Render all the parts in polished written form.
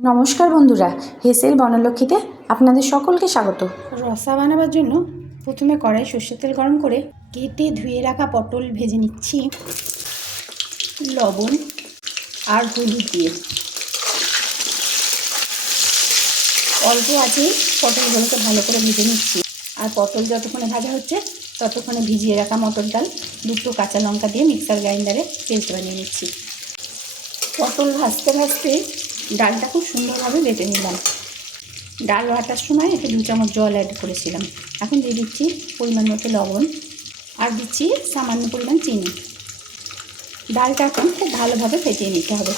নমস্কার বন্ধুরা, হেসেল বনলক্ষ্মীতে আপনাদের সকলকে স্বাগত। রসা বানাবার জন্য প্রথমে কড়াই সর্ষের তেল গরম করে কেটে ধুয়ে রাখা পটল ভেজে নিচ্ছি লবণ আর হলুদ দিয়ে। অল্প আছে পটলগুলোকে ভালো করে ভেজে নিচ্ছি। আর পটল যতক্ষণে ভাজা হচ্ছে ততক্ষণে ভিজিয়ে রাখা মটর ডাল, দুটো কাঁচা লঙ্কা দিয়ে মিক্সার গ্রাইন্ডারে পেস্ট বানিয়ে নিচ্ছি। পটল ভাজতে ভাজতে ডালটা খুব সুন্দরভাবে বেটে নিলাম। ডাল বাটার সময় একটু 2 চামচ জল অ্যাড করেছিলাম। এখন দিয়ে দিচ্ছি পরিমাণ মতো লবণ আর দিচ্ছি সামান্য পরিমাণ চিনি। ডালটা এখন খুব ভালোভাবে ফেটিয়ে নিতে হবে।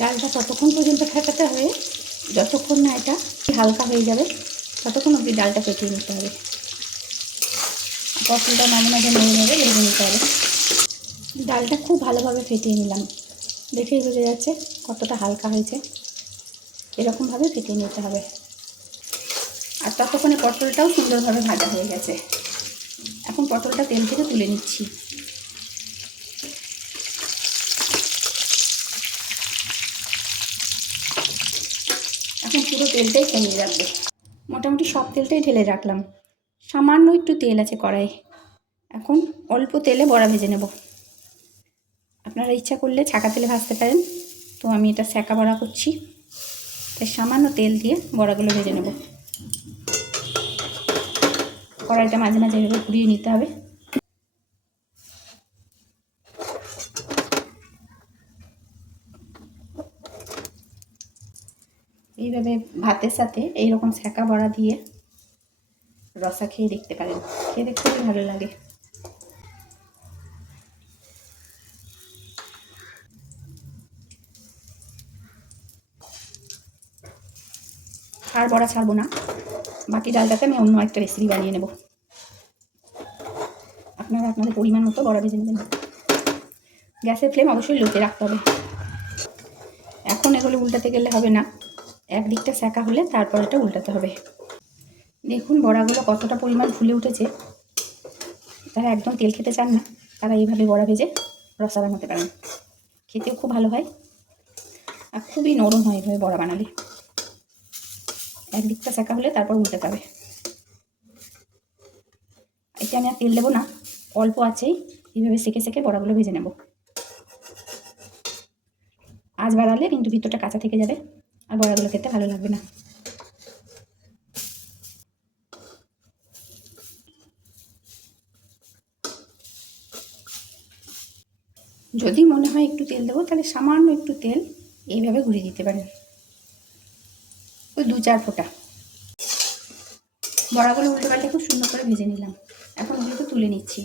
ডালটা ততক্ষণ পর্যন্ত ফেটাতে হবে যতক্ষণ না এটা হালকা হয়ে যাবে, ততক্ষণ অবধি ডালটা ফেটিয়ে নিতে হবে। পটলটা মাঝে মাঝে নেড়ে নেড়ে ভেজে নিতে হবে। ডালটা খুব ভালোভাবে ফেটিয়ে নিলাম, দেখেই বোঝা যাচ্ছে কতটা হালকা হয়েছে। এরকমভাবে ফেটিয়ে নিতে হবে। আর ততক্ষণে পটলটাও সুন্দরভাবে ভাজা হয়ে গেছে। এখন পটলটা তেল থেকে তুলে নিচ্ছি। এখন পুরো তেলটাই কমিয়ে রাখবো। মোটামুটি সব তেলটাই ঢেলে রাখলাম। সামান্য একটু তেল আছে কড়াই। এখন অল্প তেলে বড়া ভেজে নেব। আপনারা ইচ্ছা করলে ছাকা তেলে ভাজতে পারেন, তো আমি এটা সেকা বড়া করছি, তাই সামান্য তেল দিয়ে বড়াগুলো ভেজে নেব। কড়াইটা মাঝে মাঝে এভাবে ঘুরিয়ে নিতে হবে। এইভাবে ভাতের সাথে এইরকম সেকা বড়া দিয়ে রসা খেয়ে দেখতে পারেন, খেয়ে দেখতে খুবই ভালো লাগে। আর বড়া ছাড়বো না, বাকি ডালটাতে আমি অন্য একটা রেসিপি বানিয়ে নেব। আপনারা আপনাদের পরিমাণ মতো বড়া ভেজে নেবেন। গ্যাসের ফ্লেম অবশ্যই লোতে রাখতে হবে। এখন এগুলো উল্টাতে গেলে হবে না, একদিকটা সেকা হলে তারপর এটা উল্টাতে হবে। দেখুন বড়াগুলো কতটা পরিমাণ ফুলে উঠেছে। যারা একদম তেল খেতে চান না তারা এইভাবে বড়া ভেজে রসা বানাতে পারেন, খেতেও খুব ভালো হয় আর খুবই নরম হয় এইভাবে বড়া বানালে। একদিকটা সেকা হলে তারপর উল্টাতে হবে। এতে আমি আর তেল দেবো না, অল্প আছেই এইভাবে সেকে সেকে বড়াগুলো ভেজে নেব। আঁচ বাড়ালে কিন্তু ভিতরটা কাঁচা থেকে যাবে আর বড়াগুলো খেতে ভালো লাগবে না। যদি মনে হয় একটু তেল দেবো তাহলে সামান্য একটু তেল এইভাবে ঘুরিয়ে দিতে পারেন, ওই 2-4 ফোঁটা। বড়াগুলো উল্টে পাল্টে খুব সুন্দর করে ভেজে নিলাম। এখন ওগুলোকে তুলে নিচ্ছি।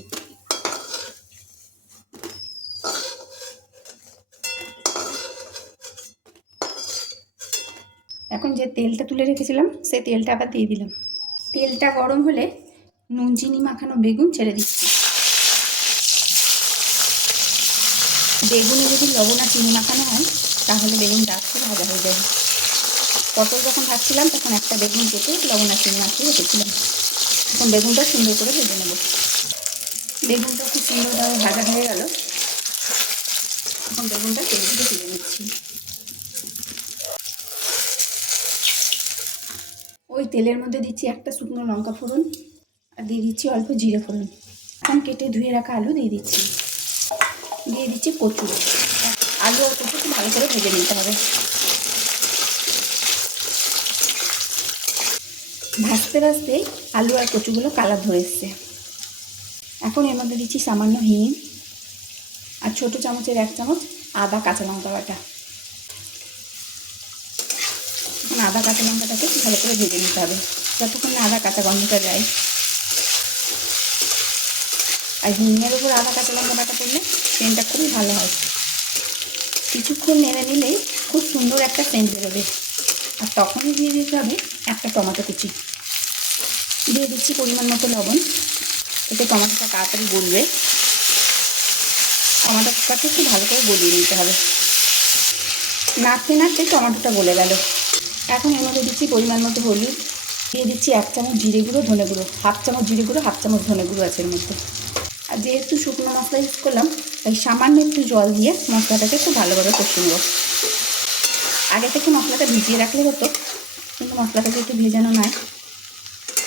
এখন যে তেলটা তুলে রেখেছিলাম সেই তেলটা আবার দিয়ে দিলাম। তেলটা গরম হলে নুন চিনি মাখানো বেগুন ছেড়ে দিচ্ছি। বেগুনে যদি লবণ আর চিনি মাখানো হয় তাহলে বেগুনটা আজকে ভাজা হয়ে যাবে। পটল যখন ভাজছিলাম তখন একটা বেগুন কেটে লবণ আর চিনি মাখিয়ে রেখেছিলাম। এখন বেগুনটা সুন্দর করে ভেজে নেব। বেগুনটা খুব সুন্দরভাবে ভাজা হয়ে গেল। এখন বেগুনটা তেল থেকে তুলে নিচ্ছি। ওই তেলের মধ্যে দিচ্ছি একটা শুকনো লঙ্কা ফোড়ন আর দিয়ে দিচ্ছি অল্প জিরে ফোড়ন। এখন কেটে ধুয়ে রাখা আলু দিয়ে দিচ্ছি। দিয়ে দিচ্ছি কচু। আলু আর কচু খুব ভালো করে ভেজে নিতে হবে। ভাজতে ভাজতেই আলু আর কচুগুলো কালার ধরে এসছে। এখন এর মধ্যে দিচ্ছি সামান্য হিং আর ছোটো চামচের 1 চামচ আদা কাঁচা লঙ্কা বাটা। এখন আদা কাঁচা লঙ্কাটাকে ভালো করে ভেজে নিতে হবে যতক্ষণ না আদা কাঁচা গন্ধটা যায়। আর হিঙের উপর আদা কাঁচা লঙ্কা বাটা করলে সেন্টটা খুবই ভালো হয়। কিছুক্ষণ নেড়ে নিলেই খুব সুন্দর একটা সেন্ট বেরোবে। আর তখনই দিয়ে দিতে হবে একটা টমেটো কুচি। দিয়ে দিচ্ছি পরিমাণ মতো লবণ, এতে টমেটোটা তাড়াতাড়ি গলবে। টমেটোটাকে একটু ভালো করে গলিয়ে নিতে হবে। নাড়তে নাড়তে টমেটোটা গলে গেল। এখন এর মধ্যে দিচ্ছি পরিমাণ মতো হলুদ, দিয়ে দিচ্ছি 1 চামচ জিরে গুঁড়ো, ধনে গুঁড়ো, 1/2 চামচ জিরে গুঁড়ো, 1/2 চামচ ধনে গুঁড়ো আছে এর মধ্যে। আর যেহেতু শুকনো মশলা ইউজ করলাম তাই সামান্য একটু জল দিয়ে মশলাটাকে খুব ভালোভাবে কষিয়ে নেব। আগে থেকে মশলাটা ভিজিয়ে রাখলে হতো, কিন্তু মশলাটা যেহেতু ভেজানো নয়,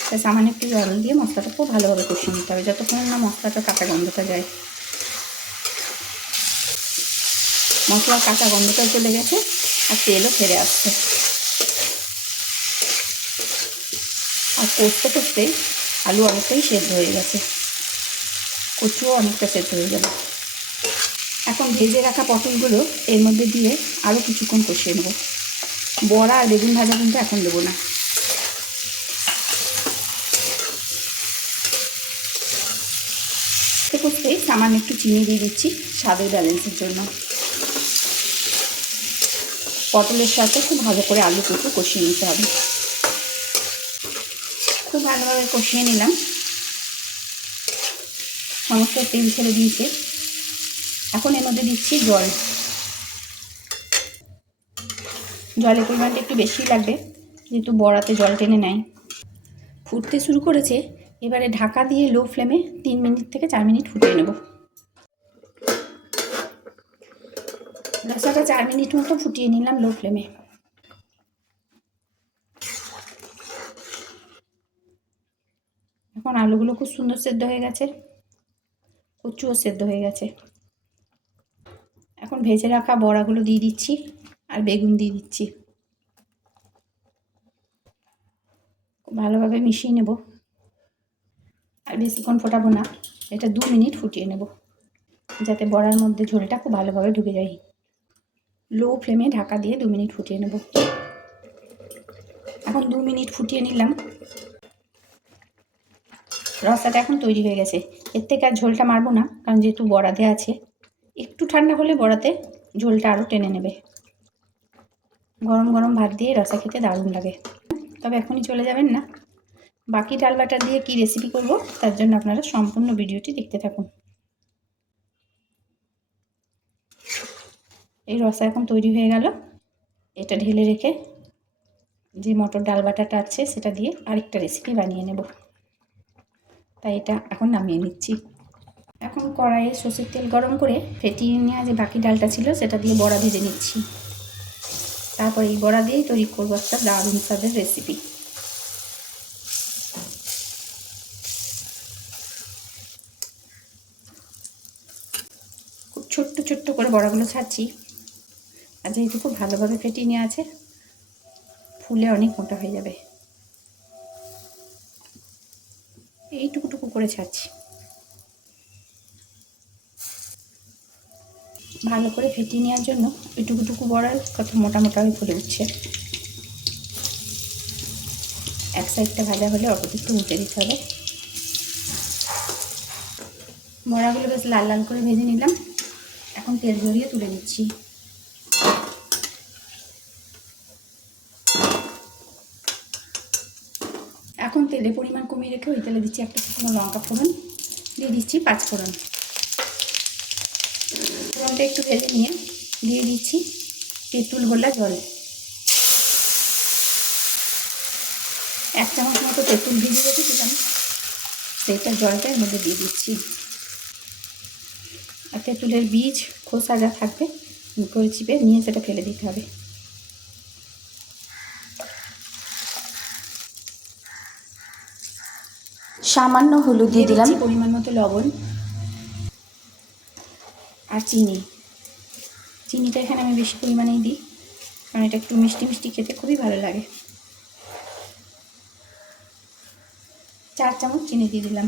তাই সামান্য একটু জল দিয়ে মশলাটা খুব ভালোভাবে কষিয়ে নিতে হবে যতক্ষণ না মশলাটা কাঁচা গন্ধটা যায়। মশলার কাঁচা গন্ধটা চলে গেছে আর তেলও ছেড়ে আসছে। আর কষতে কষতে আলু অনেকটাই সেদ্ধ হয়ে গেছে, কচুও অনেকটা সেদ্ধ হয়ে যাবে। এখন ভেজে রাখা পটলগুলো এর মধ্যে দিয়ে আরও কিছুক্ষণ কষিয়ে নেব। বড়া আর বেগুন ভাজা কিন্তু এখন দেবো না। কষতে সামান্য একটু চিনি দিয়ে দিচ্ছি স্বাদের ব্যালেন্সের জন্য। পটলের সাথে খুব ভালো করে আলু কুচু কষিয়ে নিতে হবে। খুব ভালোভাবে কষিয়ে নিলাম, সমস্ত তেল ছেড়ে দিয়েছে। এখন এর মধ্যে দিচ্ছি জল। জলের পরিমাণটা একটু বেশি লাগবে যেহেতু বড়াতে জল টেনে নেয়। ফুটতে শুরু করেছে, এবারে ঢাকা দিয়ে লো ফ্লেমে 3 মিনিট থেকে 4 মিনিট ফুটিয়ে নেব। রসাটা 4 মিনিট মতো ফুটিয়ে নিলাম লো ফ্লেমে। এখন আলুগুলো খুব সুন্দর সেদ্ধ হয়ে গেছে, কচুও সেদ্ধ হয়ে গেছে। এখন ভেজে রাখা বড়াগুলো দিয়ে দিচ্ছি আর বেগুন দিয়ে দিচ্ছি। ভালোভাবে মিশিয়ে নেব। আর বেশিক্ষণ ফোটাবো না, এটা 2 মিনিট ফুটিয়ে নেব যাতে বড়ার মধ্যে ঝোলটা খুব ভালোভাবে ঢুকে যায়। লো ফ্লেমে ঢাকা দিয়ে 2 মিনিট ফুটিয়ে নেব। এখন 2 মিনিট ফুটিয়ে নিলাম। রসাটা এখন তৈরি হয়ে গেছে। এর থেকে আর ঝোলটা মারবো না, কারণ যেহেতু বড়া দেওয়া আছে। একটু ঠান্ডা হলে বড়াতে ঝোলটা আরও টেনে নেবে। গরম গরম ভাত দিয়ে রসা খেতে দারুণ লাগে। তবে এখনই চলে যাবেন না, বাকি ডাল বাটা দিয়ে কী রেসিপি করব তার জন্য আপনারা সম্পূর্ণ ভিডিওটি দেখতে থাকুন। এই রসা এখন তৈরি হয়ে গেল। এটা ঢেলে রেখে যে মটর ডাল বাটাটা আছে সেটা দিয়ে আরেকটা রেসিপি বানিয়ে নেব, তাই এটা এখন নামিয়ে নিচ্ছি। এখন কড়াইয়ে সর্ষের তেল গরম করে ফেটিয়ে নেওয়া যে বাকি ডালটা ছিল সেটা দিয়ে বড়া ভেজে নিচ্ছি। তারপর এই বড়া দিয়েই তৈরি করবো একটা দারুণ স্বাদের রেসিপি। খুব ছোট্ট ছোট্ট করে বড়াগুলো ছাড়ছি, আর যেহেতু খুব ভালোভাবে ফেটিয়ে নেওয়া আছে ফুলে অনেক মোটা হয়ে যাবে। এইটুকুটুকু করে ছাড়ছি। ভালো করে ফেটিয়ে নেওয়ার জন্য এইটুকুটুকু বড়া কত মোটা মোটা হয়ে ফুলে উঠছে। এক সাইডটা ভাজা হলে অল্প একটু উল্টে দিতে হবে। বড়াগুলো বেশ লাল লাল করে ভেজে নিলাম। এখন তেল ঝরিয়ে তুলে নিচ্ছি। এখন তেলের পরিমাণ কমিয়ে রেখে ওই তেলে দিচ্ছি একটা শুকনো লঙ্কা ফোড়ন, দিয়ে দিচ্ছি 5 ফোড়ন। ফোড়নটা একটু ভেজে নিয়ে দিয়ে দিচ্ছি তেঁতুল গোলা জল। 1 চামচ মতো তেঁতুল ভিজিয়ে রেখেছিলাম, সেইটা জলটা এর মধ্যে দিয়ে দিচ্ছি। আর তেঁতুলের বীজ খোসা যা থাকবে করে চিপে নিয়ে সেটা ফেলে দিতে হবে। সামান্য হলুদ দিয়ে দিলাম, পরিমাণ মতো লবণ আর চিনি। চিনিটা এখানে আমি বেশি পরিমাণেই দিই, কারণ এটা একটু মিষ্টি মিষ্টি খেতে খুবই ভালো লাগে। 4 চামচ চিনি দিয়ে দিলাম।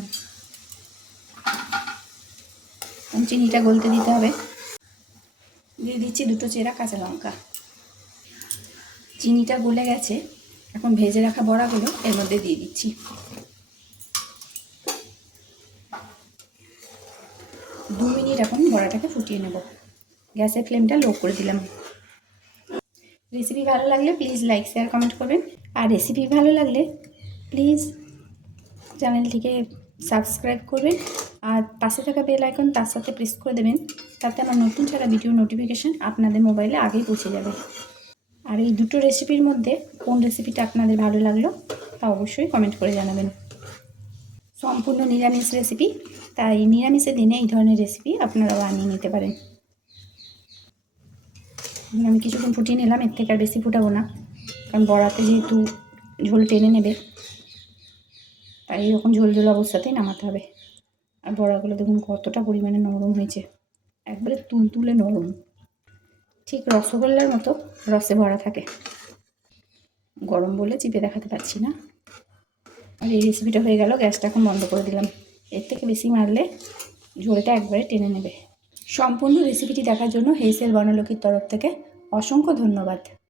চিনিটা গলতে দিতে হবে। দিয়ে দিচ্ছি 2টো চেরা কাঁচা লঙ্কা। চিনিটা গলে গেছে, এখন ভেজে রাখা বড়াগুলো এর মধ্যে দিয়ে দিচ্ছি। দু মিনিট এখন বড়াটাকে ফুটিয়ে নেব। গ্যাসের ফ্লেমটা লো করে দিলাম। রেসিপি ভালো লাগলে প্লিজ লাইক শেয়ার কমেন্ট করবেন, আর রেসিপি ভালো লাগলে প্লিজ চ্যানেলটিকে সাবস্ক্রাইব করবেন, আর পাশে থাকা বেল আইকন তার সাথে প্রেস করে দেবেন, তাতে আমার নতুন ছাড়া ভিডিও নোটিফিকেশান আপনাদের মোবাইলে আগেই পৌঁছে যাবে। আর এই দুটো রেসিপির মধ্যে কোন রেসিপিটা আপনাদের ভালো লাগলো তা অবশ্যই কমেন্ট করে জানাবেন। সম্পূর্ণ নিরামিষ রেসিপি, তাই নিরামিষের দিনে এই ধরনের রেসিপি আপনারা বানিয়ে নিতে পারেন। আমি কিছুক্ষণ ফুটিয়ে নিলাম, এর থেকে আর বেশি ফুটাবো না, কারণ বড়াতে যেহেতু ঝোল টেনে নেবে, তাই এরকম ঝোল ঝোল অবস্থাতেই নামাতে হবে। আর বড়াগুলো দেখুন কতটা পরিমাণে নরম হয়েছে, একবারে তুলতুলে নরম, ঠিক রসগোল্লার মতো রসে ভরা থাকে। গরম বলে চিপে দেখাতে পারছি না। আর এই রেসিপিটা হয়ে গেল, গ্যাসটা এখন বন্ধ করে দিলাম। এর থেকে বেশি মারলে ঝোলটা একবারে টেনে নেবে। সম্পূর্ণ রেসিপিটি দেখার জন্য হেসেল বনলক্ষ্মীর তরফ থেকে অসংখ্য ধন্যবাদ।